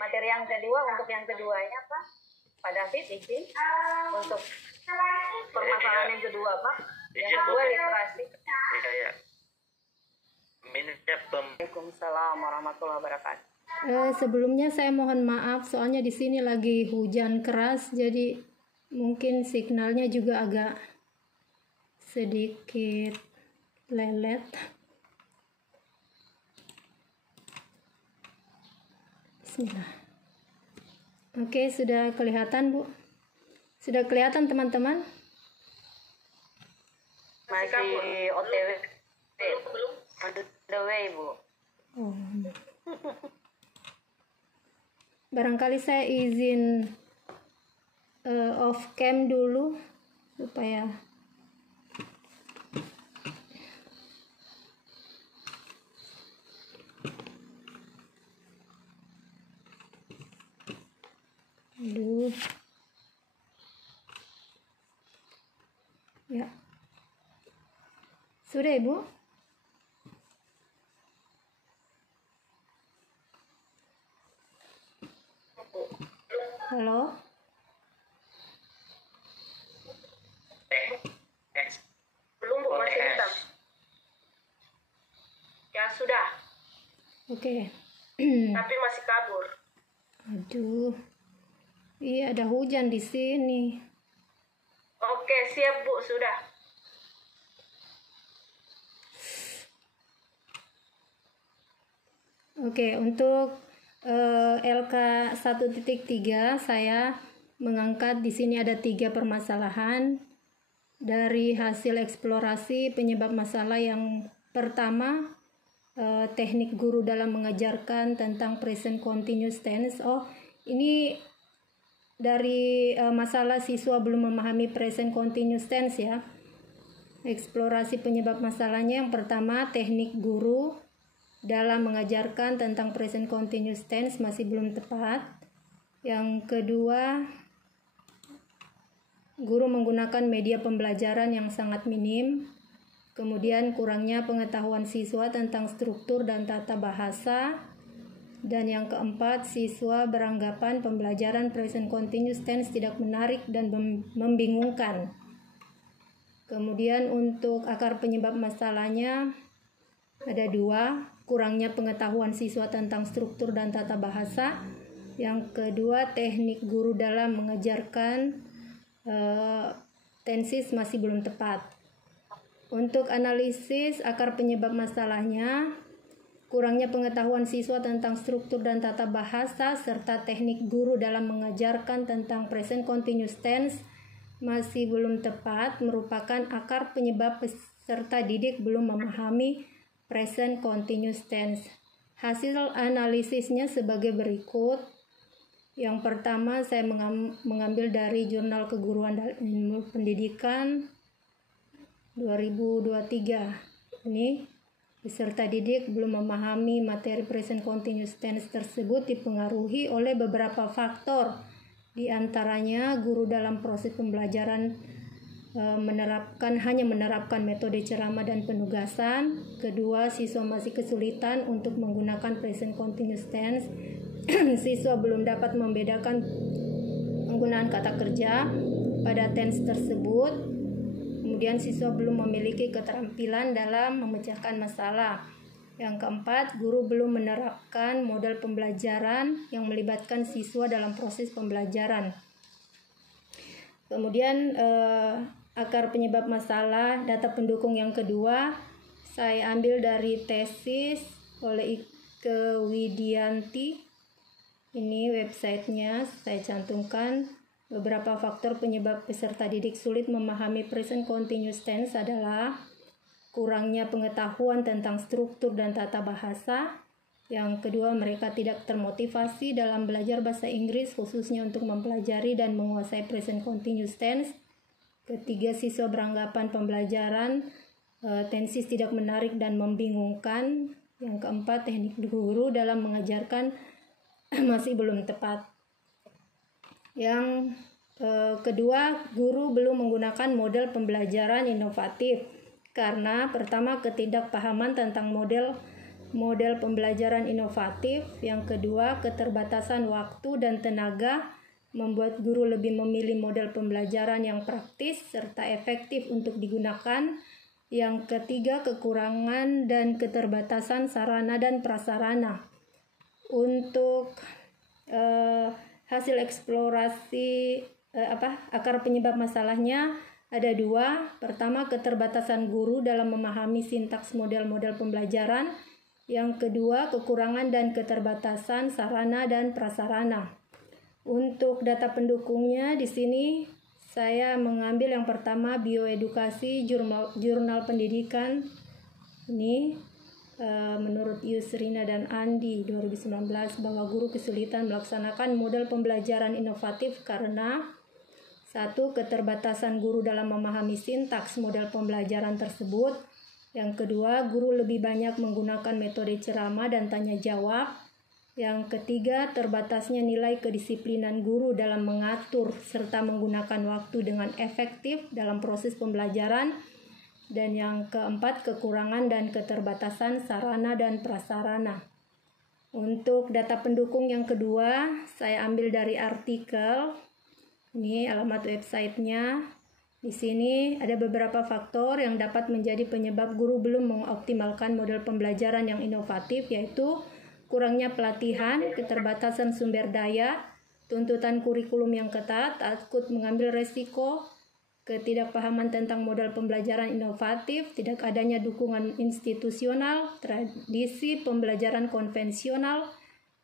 Materi yang kedua, untuk yang keduanya Pak David izin untuk permasalahan yang kedua Pak. Yang kedua literasi. Iya. Waalaikumsalam warahmatullahi wabarakatuh. Sebelumnya saya mohon maaf soalnya di sini lagi hujan keras, jadi mungkin signalnya juga agak sedikit lelet. Bismillah. Oke, sudah kelihatan Bu? Sudah kelihatan teman-teman? Masih OTW. Belum. On the way Bu. Oh. Barangkali saya izin off cam dulu supaya ya. Sudah Ibu? Halo? Belum Bu, masih hitam. Ya sudah. Oke. Tapi masih kabur. Aduh. Iya, ada hujan di sini. Oke, siap Bu, sudah. Oke, untuk LK 1.3 saya mengangkat di sini ada 3 permasalahan dari hasil eksplorasi penyebab masalah. Yang pertama, teknik guru dalam mengajarkan tentang present continuous tense. Oh, ini dari masalah siswa belum memahami present continuous tense ya. Eksplorasi penyebab masalahnya yang pertama, teknik guru dalam mengajarkan tentang present continuous tense masih belum tepat. Yang kedua, guru menggunakan media pembelajaran yang sangat minim. Kemudian kurangnya pengetahuan siswa tentang struktur dan tata bahasa. Dan yang keempat, siswa beranggapan pembelajaran present continuous tense tidak menarik dan membingungkan. Kemudian untuk akar penyebab masalahnya ada 2, kurangnya pengetahuan siswa tentang struktur dan tata bahasa. Yang kedua, teknik guru dalam mengajarkan tenses masih belum tepat. Untuk analisis akar penyebab masalahnya, kurangnya pengetahuan siswa tentang struktur dan tata bahasa serta teknik guru dalam mengajarkan tentang present continuous tense masih belum tepat merupakan akar penyebab peserta didik belum memahami present continuous tense. Hasil analisisnya sebagai berikut. Yang pertama, saya mengambil dari Jurnal Keguruan dan Ilmu Pendidikan 2023. Ini peserta didik belum memahami materi present continuous tense tersebut dipengaruhi oleh beberapa faktor. Di antaranya, guru dalam proses pembelajaran hanya menerapkan metode ceramah dan penugasan. Kedua, siswa masih kesulitan untuk menggunakan present continuous tense. Siswa belum dapat membedakan penggunaan kata kerja pada tense tersebut. Kemudian siswa belum memiliki keterampilan dalam memecahkan masalah. Yang keempat, guru belum menerapkan model pembelajaran yang melibatkan siswa dalam proses pembelajaran. Kemudian akar penyebab masalah, data pendukung yang kedua, saya ambil dari tesis oleh Ike Widianti. Ini websitenya, saya cantumkan. Beberapa faktor penyebab peserta didik sulit memahami present continuous tense adalah kurangnya pengetahuan tentang struktur dan tata bahasa. Yang kedua, mereka tidak termotivasi dalam belajar bahasa Inggris, khususnya untuk mempelajari dan menguasai present continuous tense. Ketiga, siswa beranggapan pembelajaran tenses tidak menarik dan membingungkan. Yang keempat, teknik guru dalam mengajarkan masih belum tepat. Yang kedua, guru belum menggunakan model pembelajaran inovatif karena pertama, ketidakpahaman tentang model model pembelajaran inovatif. Yang kedua, keterbatasan waktu dan tenaga membuat guru lebih memilih model pembelajaran yang praktis serta efektif untuk digunakan. Yang ketiga, kekurangan dan keterbatasan sarana dan prasarana. Untuk hasil eksplorasi akar penyebab masalahnya ada dua. Pertama, keterbatasan guru dalam memahami sintaks model-model pembelajaran. Yang kedua, kekurangan dan keterbatasan sarana dan prasarana. Untuk data pendukungnya di sini saya mengambil yang pertama bioedukasi jurnal pendidikan. Ini menurut Yusrina dan Andi 2019 bahwa guru kesulitan melaksanakan model pembelajaran inovatif karena satu, keterbatasan guru dalam memahami sintaks model pembelajaran tersebut. Yang kedua, guru lebih banyak menggunakan metode ceramah dan tanya jawab. Yang ketiga, terbatasnya nilai kedisiplinan guru dalam mengatur serta menggunakan waktu dengan efektif dalam proses pembelajaran. Dan yang keempat, kekurangan dan keterbatasan sarana dan prasarana. Untuk data pendukung yang kedua, saya ambil dari artikel. Ini alamat websitenya. Di sini ada beberapa faktor yang dapat menjadi penyebab guru belum mengoptimalkan model pembelajaran yang inovatif, yaitu kurangnya pelatihan, keterbatasan sumber daya, tuntutan kurikulum yang ketat, takut mengambil resiko, ketidakpahaman tentang model pembelajaran inovatif, tidak adanya dukungan institusional, tradisi pembelajaran konvensional,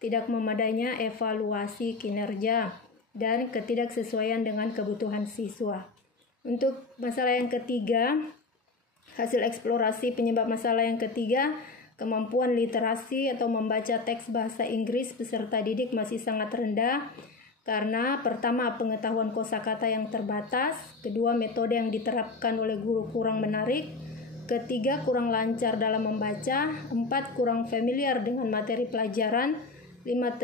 tidak memadainya evaluasi kinerja, dan ketidaksesuaian dengan kebutuhan siswa. Untuk masalah yang ketiga, hasil eksplorasi penyebab masalah yang ketiga, kemampuan literasi atau membaca teks bahasa Inggris peserta didik masih sangat rendah. Karena pertama, pengetahuan kosakata yang terbatas, kedua, metode yang diterapkan oleh guru kurang menarik, ketiga, kurang lancar dalam membaca, empat, kurang familiar dengan materi pelajaran, lima,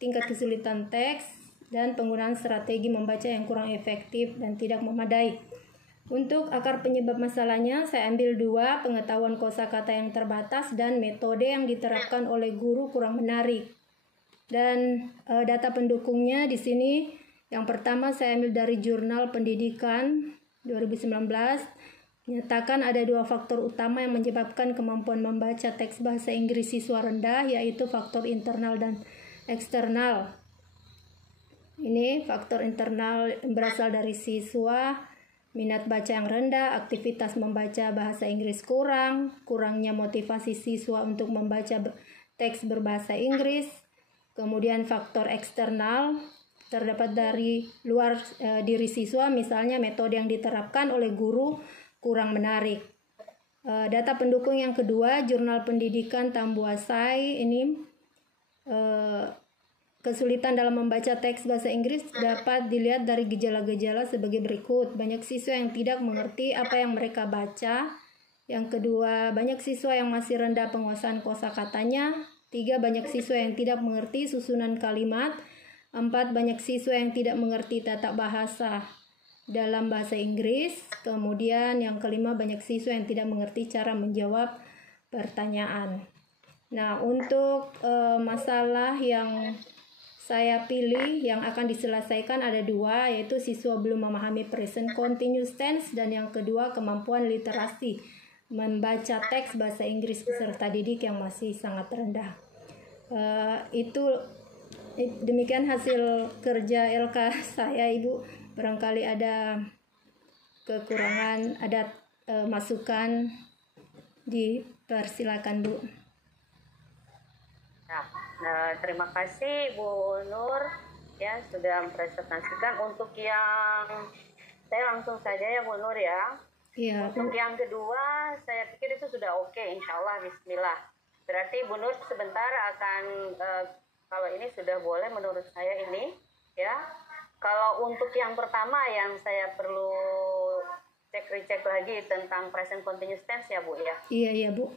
tingkat kesulitan teks, dan penggunaan strategi membaca yang kurang efektif dan tidak memadai. Untuk akar penyebab masalahnya, saya ambil dua, pengetahuan kosakata yang terbatas dan metode yang diterapkan oleh guru kurang menarik. Dan data pendukungnya di sini, yang pertama saya ambil dari Jurnal Pendidikan 2019, menyatakan ada dua faktor utama yang menyebabkan kemampuan membaca teks bahasa Inggris siswa rendah, yaitu faktor internal dan eksternal. Ini faktor internal berasal dari siswa, minat baca yang rendah, aktivitas membaca bahasa Inggris kurangnya motivasi siswa untuk membaca teks berbahasa Inggris. Kemudian faktor eksternal terdapat dari luar diri siswa, misalnya metode yang diterapkan oleh guru kurang menarik. Data pendukung yang kedua, Jurnal Pendidikan Tambuasai, ini kesulitan dalam membaca teks bahasa Inggris dapat dilihat dari gejala-gejala sebagai berikut. Banyak siswa yang tidak mengerti apa yang mereka baca. Yang kedua, banyak siswa yang masih rendah penguasaan kosakatanya. 3, banyak siswa yang tidak mengerti susunan kalimat. 4, banyak siswa yang tidak mengerti tata bahasa dalam bahasa Inggris. Kemudian yang kelima, banyak siswa yang tidak mengerti cara menjawab pertanyaan. Nah, untuk masalah yang saya pilih yang akan diselesaikan ada dua, yaitu siswa belum memahami present continuous tense, dan yang kedua, kemampuan literasi membaca teks bahasa Inggris peserta didik yang masih sangat rendah. Demikian hasil kerja LK saya, Ibu. Barangkali ada kekurangan, ada masukan, dipersilakan, Bu. Nah, terima kasih Bu Nur ya sudah mempresentasikan. Untuk yang saya langsung saja ya Bu Nur ya. Iya, untuk yang kedua, saya pikir itu sudah oke, insya Allah, bismillah. Berarti Bu Nur sebentar akan, kalau ini sudah boleh menurut saya ini, ya. Kalau untuk yang pertama yang saya perlu cek-recek lagi tentang present continuous tense ya Bu ya? Iya Bu.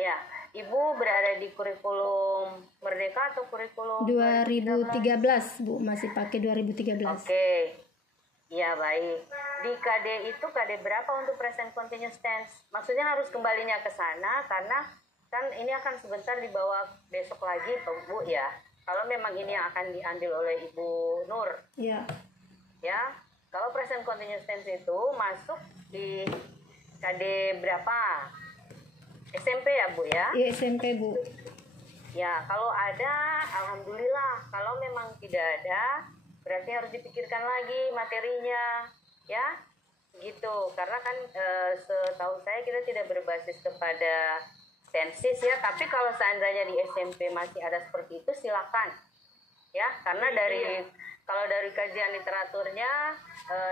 Ya, Ibu berada di kurikulum Merdeka atau kurikulum 2013 Bu, masih pakai 2013. Oke. Ya baik. Di KD itu KD berapa untuk present continuous tense? Maksudnya harus kembalinya ke sana karena kan ini akan sebentar dibawa besok lagi Bu ya. Kalau memang ini yang akan diambil oleh Ibu Nur. Ya. Ya, kalau present continuous tense itu masuk di KD berapa? SMP ya Bu ya? Iya SMP Bu. Ya, kalau ada, alhamdulillah. Kalau memang tidak ada, berarti harus dipikirkan lagi materinya, ya, gitu. Karena kan setahu saya kita tidak berbasis kepada tensis ya. Tapi kalau seandainya di SMP masih ada seperti itu, silakan, ya. Karena kalau dari kajian literaturnya,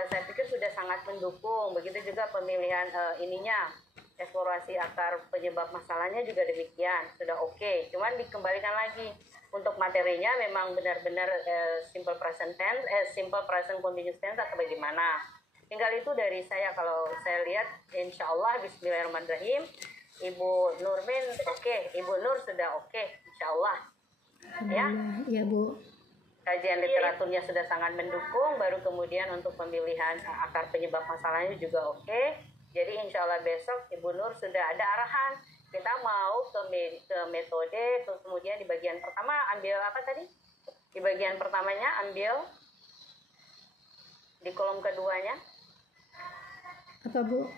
saya pikir sudah sangat mendukung. Begitu juga pemilihan ininya. Eksplorasi akar penyebab masalahnya juga demikian, sudah oke. Cuman dikembalikan lagi untuk materinya memang benar-benar simple present tense, simple present continuous tense atau bagaimana. Tinggal itu dari saya. Kalau saya lihat, insya Allah Bismillahirrahmanirrahim, Ibu Nurmin oke, Ibu Nur sudah oke, insya Allah. Ya, ya Bu. Kajian literaturnya sudah sangat mendukung. Baru kemudian untuk pemilihan akar penyebab masalahnya juga oke. Jadi insya Allah besok Ibu Nur sudah ada arahan. Kita mau ke metode, kemudian di bagian pertama ambil apa tadi? Di bagian pertamanya ambil di kolom keduanya. Apa Bu?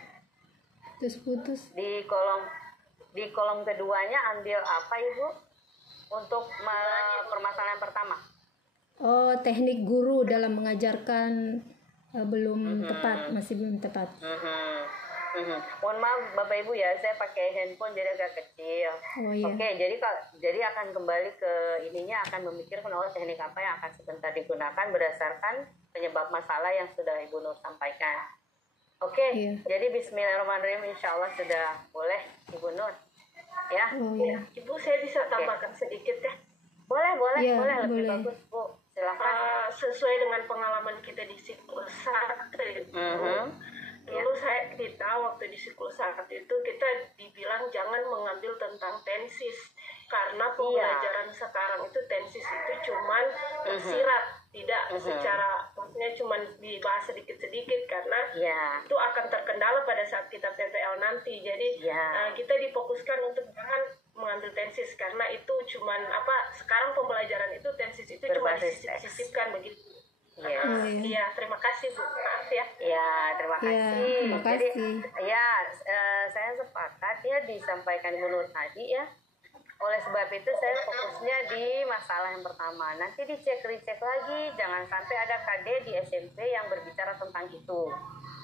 Terus putus. Di kolom keduanya ambil apa Ibu? Untuk permasalahan pertama. Oh, teknik guru dalam mengajarkan belum tepat, masih belum tepat. Mohon maaf Bapak Ibu ya, saya pakai handphone jadi agak kecil. Oh, iya. Oke, jadi akan kembali ke ininya, akan memikirkan teknik apa yang akan sebentar digunakan berdasarkan penyebab masalah yang sudah Ibu Nur sampaikan. Oke, Iya. jadi Bismillahirrahmanirrahim, insya Allah sudah boleh Ibu Nur. Ya, Oh, iya. Ibu, saya bisa tambahkan sedikit ya. Boleh, Iya, lebih boleh. bagus Bu. Silakan. Sesuai dengan pengalaman kita di siklus 1 itu, dulu kita waktu di siklus 1 itu kita dibilang jangan mengambil tentang tensis, karena pembelajaran sekarang itu tensis itu cuman tersirat, tidak secara, maksudnya cuman dibahas sedikit-sedikit, karena itu akan terkendala pada saat kita PPL nanti. Jadi kita difokuskan untuk jangan mengambil tensis, karena itu cuman sekarang pembelajaran itu tensis itu cuma disisipkan begitu. Iya, terima kasih Bu. Maaf ya. Ya, terima kasih. Terima kasih. Jadi, saya sepakat ya disampaikan Ibu Nur tadi ya. Oleh sebab itu saya fokusnya di masalah yang pertama. Nanti dicek-recek lagi, jangan sampai ada KD di SMP yang berbicara tentang itu.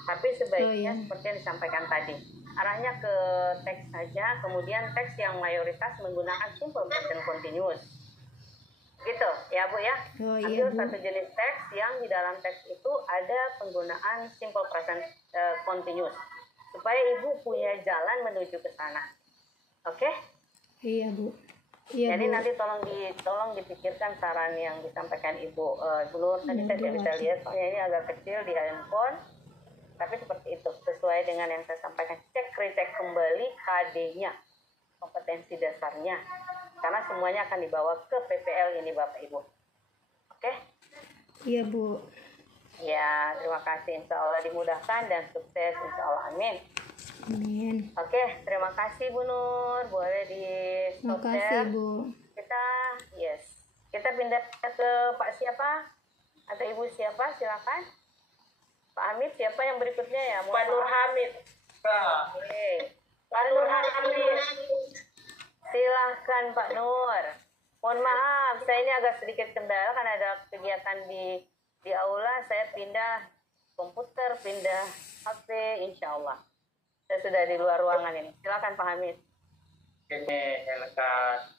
Tapi sebaiknya seperti yang disampaikan tadi, arahnya ke teks saja, kemudian teks yang mayoritas menggunakan simple present continuous. Gitu ya Bu ya. Ambil satu jenis teks yang di dalam teks itu ada penggunaan simple present continuous, supaya Ibu punya jalan menuju ke sana. Oke? Iya Bu. Iya, Jadi Bu. nanti tolong dipikirkan saran yang disampaikan Ibu Nur. Tadi saya tidak bisa lihat, soalnya ini agak kecil di handphone. Tapi seperti itu, sesuai dengan yang saya sampaikan. Cek kembali KD-nya, kompetensi dasarnya. Karena semuanya akan dibawa ke PPL ini Bapak Ibu. Oke? Iya Bu. Ya, terima kasih. Insya Allah dimudahkan dan sukses. Insya Allah. Amin. Amin. Oke, terima kasih Bu Nur. Boleh di Terima kasih Bu. Kita pindah ke Pak siapa? Atau Ibu siapa? Silakan. Pak Hamid, siapa yang berikutnya ya? Pak Nur Hamid. Oke. Pak Nur Hamid. Silahkan Pak Nur. Mohon maaf, saya ini agak sedikit kendala karena ada kegiatan di aula. Saya pindah komputer, pindah HP, insya Allah. Saya sudah di luar ruangan ini. Silakan Pak Hamid. Ini LK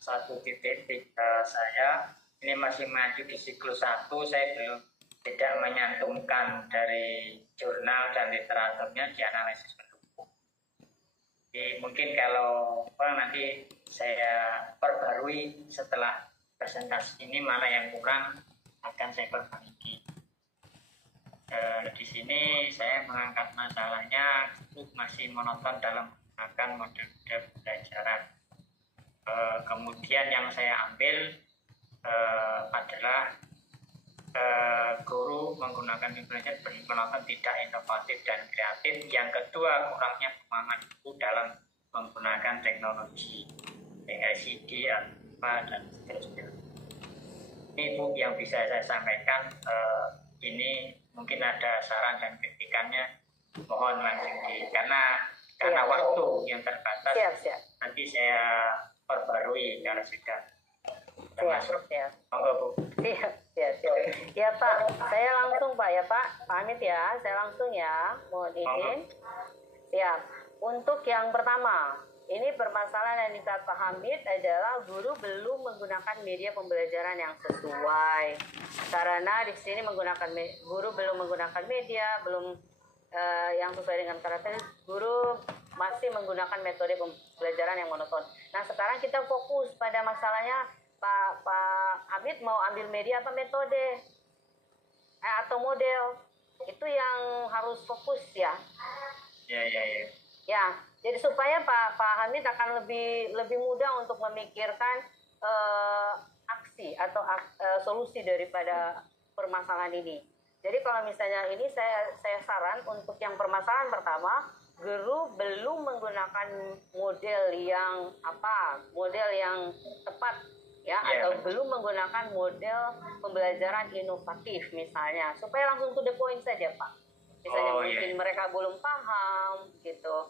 1.3 saya. Ini masih maju di siklus 1. Saya belum tidak menyantumkan dari jurnal dan literaturnya di analisis pendukung. Jadi mungkin kalau nanti saya perbarui setelah presentasi ini, mana yang kurang akan saya perbaiki. Di sini saya mengangkat masalahnya masih monoton dalam menggunakan model pembelajaran. Kemudian yang saya ambil adalah guru menggunakan belajar monoton tidak inovatif dan kreatif. Yang kedua, kurangnya pemahaman guru dalam menggunakan teknologi. PSID apa dan seterusnya. Ini Bu yang bisa saya sampaikan. Ini mungkin ada saran dan kritikannya, mohon langsung karena waktu yang terbatas. Siap. Nanti saya perbarui kalau sudah termasuk. Monggo Bu. Siap. Ya Pak, saya langsung Pak ya Pak Hamid ya, saya langsung ya, mohon izin. Siap. Untuk yang pertama, ini permasalahan yang dikatakan Pak Hamid adalah guru belum menggunakan media pembelajaran yang sesuai. Karena di sini guru belum menggunakan media, belum yang sesuai dengan karakter, guru masih menggunakan metode pembelajaran yang monoton. Nah sekarang kita fokus pada masalahnya, Pak Hamid mau ambil media apa metode atau model, itu yang harus fokus ya. Ya, jadi supaya Pak Hamid akan lebih mudah untuk memikirkan aksi atau solusi daripada permasalahan ini. Jadi kalau misalnya ini saya saran untuk yang permasalahan pertama, guru belum menggunakan model yang tepat ya, atau belum menggunakan model pembelajaran inovatif misalnya, supaya langsung to the point saja Pak. Misalnya mungkin mereka belum paham gitu.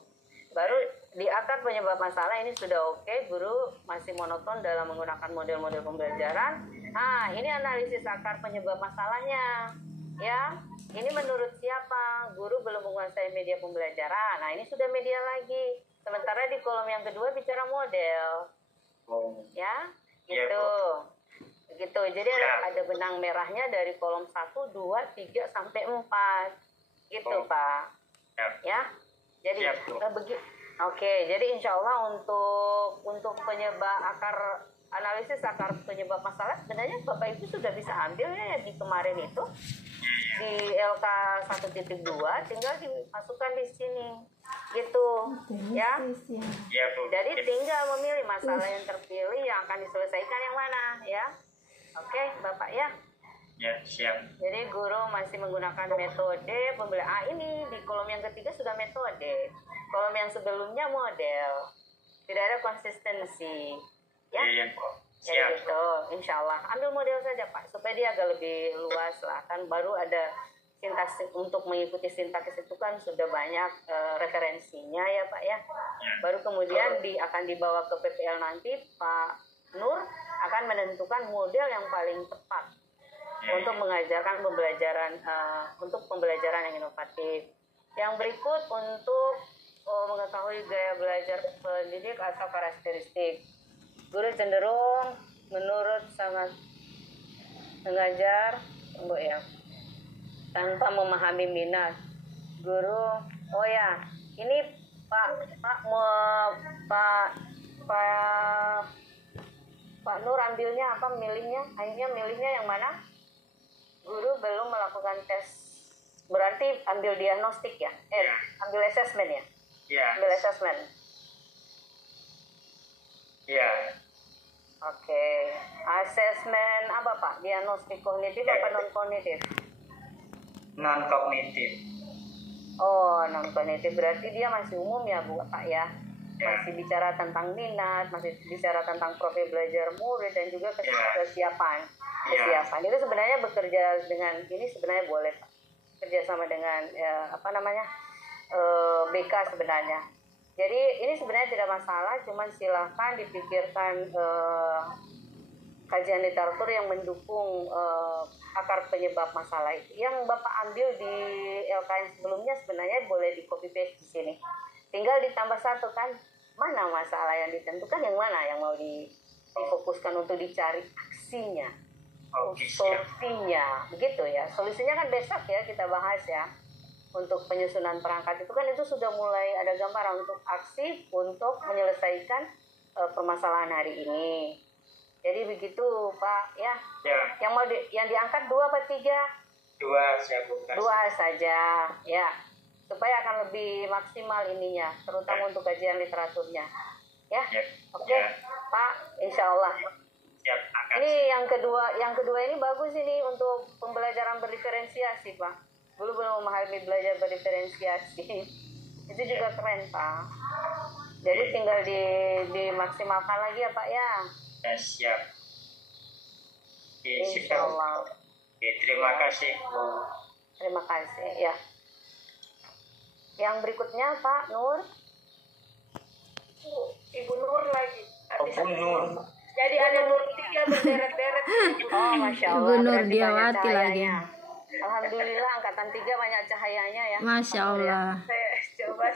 Baru di akar penyebab masalah ini sudah oke, guru masih monoton dalam menggunakan model-model pembelajaran. Nah, ini analisis akar penyebab masalahnya. Ya, ini menurut siapa? Guru belum menguasai media pembelajaran. Nah, ini sudah media lagi. Sementara di kolom yang kedua bicara model. Ya, gitu. Begitu. Jadi ada benang merahnya dari kolom 1, 2, 3 sampai 4. Gitu, Pak. Ya. Jadi Oke, jadi insya Allah untuk analisis akar penyebab masalah sebenarnya Bapak Ibu sudah bisa ambil ya di kemarin itu di LK 1.2, tinggal dimasukkan di sini gitu ya. Jadi tinggal memilih masalah yang terpilih yang akan diselesaikan yang mana ya. Oke, Bapak ya. Ya, siap. Jadi guru masih menggunakan metode pembelajaran. Ini di kolom yang ketiga sudah metode. Kolom yang sebelumnya model. Tidak ada konsistensi. Ya. Siap. Gitu. Insya Allah. Ambil model saja Pak, supaya dia agak lebih luas lah. Kan baru ada sintaksis, untuk mengikuti sintaksis itu kan sudah banyak referensinya ya Pak ya. Baru kemudian akan dibawa ke PPL nanti Pak Nur akan menentukan model yang paling tepat untuk mengajarkan untuk pembelajaran yang inovatif. Yang berikut untuk mengetahui gaya belajar pendidik atau karakteristik. Guru cenderung menurut sangat mengajar tanpa memahami minat. Guru, ini Pak Nur ambilnya apa, akhirnya milihnya yang mana? Guru belum melakukan tes, berarti ambil diagnostik ya? Ambil assessment ya? Ambil assessment. Oke. Assessment apa Pak? Diagnostik kognitif apa non-kognitif? Non-kognitif. Oh, non-kognitif berarti dia masih umum ya Bu Pak ya? Masih bicara tentang minat, masih bicara tentang profil belajar murid dan juga kesiapan. Itu sebenarnya bekerja dengan ini sebenarnya boleh kerjasama dengan BK sebenarnya. Jadi ini sebenarnya tidak masalah, cuman silakan dipikirkan kajian literatur yang mendukung akar penyebab masalah itu. Yang Bapak ambil di LKN sebelumnya sebenarnya boleh di copy paste di sini. Tinggal ditambah satu kan, mana masalah yang ditentukan, yang mana yang mau difokuskan untuk dicari aksinya, solusinya, begitu ya. Solusinya kan besok ya kita bahas ya. Untuk penyusunan perangkat itu kan itu sudah mulai ada gambaran untuk aksi untuk menyelesaikan permasalahan hari ini. Jadi begitu Pak ya. Yang diangkat 2 apa 3? 2 saja ya. Supaya akan lebih maksimal ininya, terutama untuk kajian literaturnya. Ya. Oke. Pak, insya Allah. Ini yang kedua ini bagus ini untuk pembelajaran berdiferensiasi Pak. Belum memahami belajar berdiferensiasi. Itu juga keren Pak. Jadi tinggal dimaksimalkan lagi ya Pak ya. Ya, siap. Oke, Insya Allah. Oke, terima kasih Bu. Terima kasih ya. Yang berikutnya Pak Nur. Ibu Nur lagi. Habis Bu Nur. Jadi ada Nur 3 berderet-deret. Oh, Masya Allah. Ibu Nur berarti Diawati banyak lagi. cahayanya. Alhamdulillah angkatan 3 banyak cahayanya ya. Masya Allah, Saya coba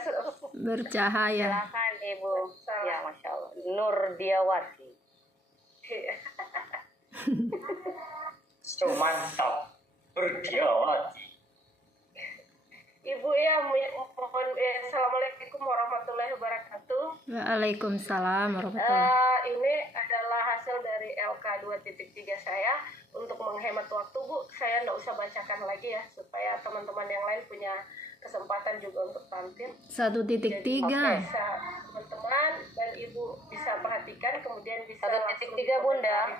bercahaya. Silakan Ibu. Ya, Masya Allah. Nur Diawati. So mantap. Berdiawati. Ibu ya, mohon assalamualaikum warahmatullahi wabarakatuh. Waalaikumsalam warahmatullahi. Ini adalah hasil dari LK 2.3 saya. Untuk menghemat waktu Bu, saya nggak usah bacakan lagi ya, supaya teman-teman yang lain punya kesempatan juga untuk tampil. 1.3. Bisa teman-teman dan Ibu bisa perhatikan, kemudian bisa 1.3 Bunda.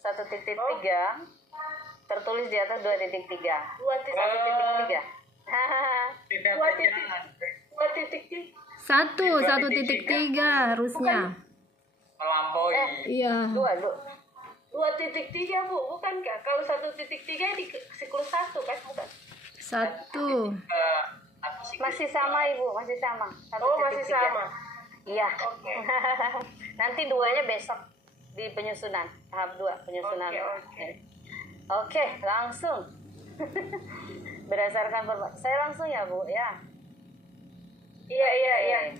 1.3 tertulis di atas 2.3. 1.3. 1.3 harusnya. Melampaui. Iya. 2.3 Bu, bukankah? Kalau 1.3 di siklus 1 kan, bukan? 1. Masih sama Ibu, masih sama. Oh, masih 1.3. sama. Iya. Oke. Nanti 2-nya besok di penyusunan, tahap 2 penyusunan. Oke, langsung. Berdasarkan saya langsung ya Bu ya. Iya.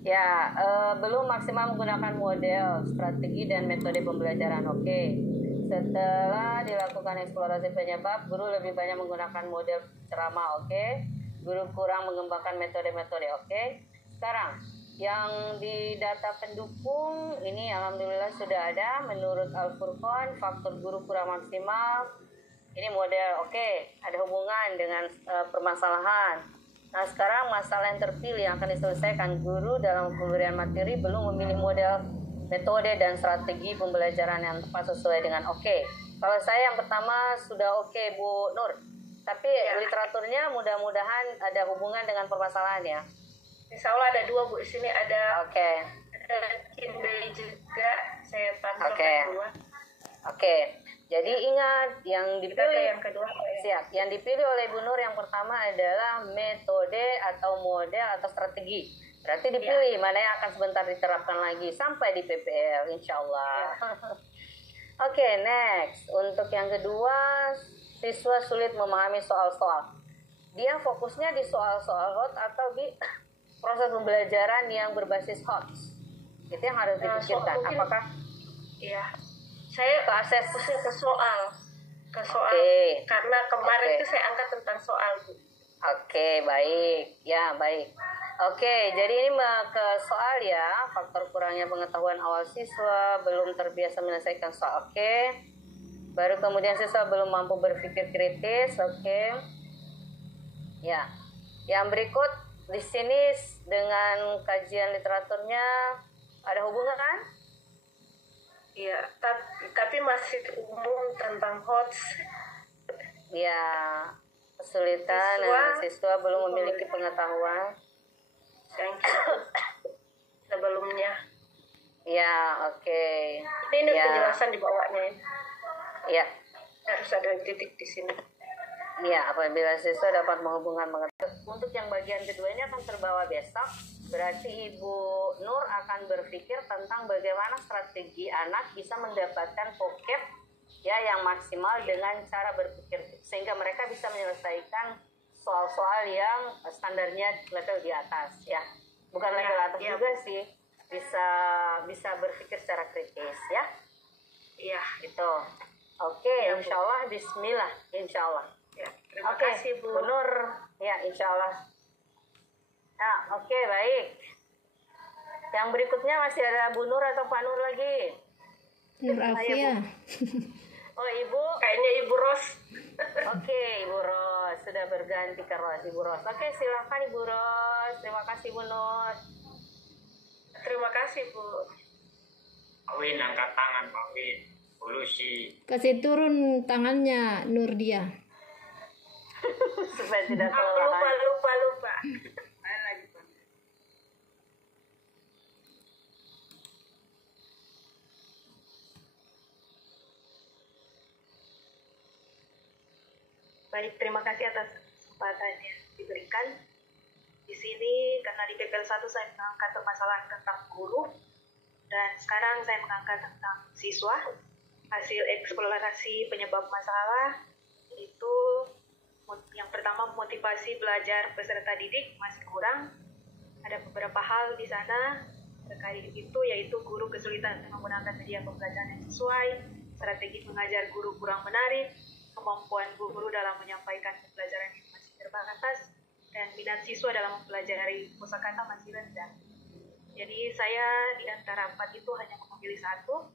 Ya, belum maksimal menggunakan model, strategi dan metode pembelajaran. Oke. Setelah dilakukan eksplorasi penyebab, guru lebih banyak menggunakan model ceramah. Oke. Guru kurang mengembangkan metode-metode. Oke. Sekarang yang di data pendukung ini alhamdulillah sudah ada. Menurut Al-Furqan, faktor guru kurang maksimal. Ini model, oke, ada hubungan dengan permasalahan. Nah, sekarang masalah yang terpilih yang akan diselesaikan. Guru dalam pemberian materi belum memilih model, metode, dan strategi pembelajaran yang tepat sesuai dengan oke. Kalau saya yang pertama sudah oke Bu Nur. Tapi literaturnya mudah-mudahan ada hubungan dengan permasalahan ya. Insya Allah ada 2 Bu. Di sini ada Kinbei juga. Saya tampilkan 2. Oke. Jadi ingat yang dipilih yang kedua. Siap. Yang dipilih oleh Bu Nur yang pertama adalah metode atau model atau strategi. Berarti dipilih mana yang akan sebentar diterapkan lagi sampai di PPL, insya Allah. Oke, next. Untuk yang kedua, siswa sulit memahami soal-soal. Dia fokusnya di soal-soal hot atau di proses pembelajaran yang berbasis hot. Itu yang harus dipikirkan. Apakah saya fokusnya ke soal karena kemarin itu saya angkat tentang soal Bu. Oke, baik ya, baik. Oke, jadi ini ke soal ya. Faktor kurangnya pengetahuan awal siswa, belum terbiasa menyelesaikan soal. Oke. Baru kemudian siswa belum mampu berpikir kritis. Oke. Ya, yang berikut di sini dengan kajian literaturnya ada hubungan kan? Iya, tapi masih umum tentang HOTS. Ya, kesulitan siswa belum memiliki pengetahuan. Sebelumnya. Ya, oke. Ini penjelasan di bawahnya. Ya. Harus ada titik di sini. Ya, apabila siswa dapat menghubungkan pengetahuan. Untuk yang bagian kedua ini akan terbawa besok. Berarti Ibu Nur akan berpikir tentang bagaimana strategi anak bisa mendapatkan vocab ya yang maksimal dengan cara berpikir sehingga mereka bisa menyelesaikan soal-soal yang standarnya level di atas ya. Bukan level atas juga sih. Bisa berpikir secara kritis ya. Iya, itu. Oke, insyaallah bismillah, insyaallah. Ya, terima kasih Bu Nur. Ya, insyaallah. Nah, oke, baik. Yang berikutnya masih ada Bu Nur atau Pak Nur lagi? Nur Afia. Oh, Ibu? Kayaknya Ibu Ros. Oke, Ibu Ros. Sudah berganti ke Ros, Ibu Ros. Oke, silakan Ibu Ros. Terima kasih Bu Nur. Terima kasih Bu. Pak Win, angkat tangan Pak Win. Polusi. Kasih turun tangannya Nur dia. Supaya tidak kelelahan. Lupa. Baik, terima kasih atas kesempatan yang diberikan. Di sini karena di PPL 1 saya mengangkat permasalahan tentang guru, dan sekarang saya mengangkat tentang siswa. Hasil eksplorasi penyebab masalah itu yang pertama, motivasi belajar peserta didik masih kurang. Ada beberapa hal di sana terkait itu, yaitu guru kesulitan menggunakan media pembelajaran yang sesuai, strategi mengajar guru kurang menarik, kemampuan guru dalam menyampaikan pembelajaran yang masih terbatas, dan minat siswa dalam mempelajari kosakata masih rendah. Jadi saya di antara 4 itu hanya memilih satu.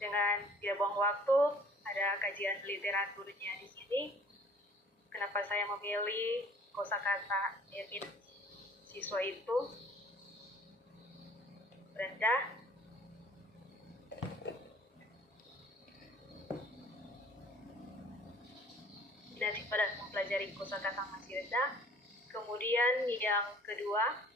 Dengan tidak buang waktu, ada kajian literaturnya di sini. Kenapa saya memilih kosakata minat siswa itu rendah? Dan pada mempelajari kosakata masih rendah. Kemudian yang kedua,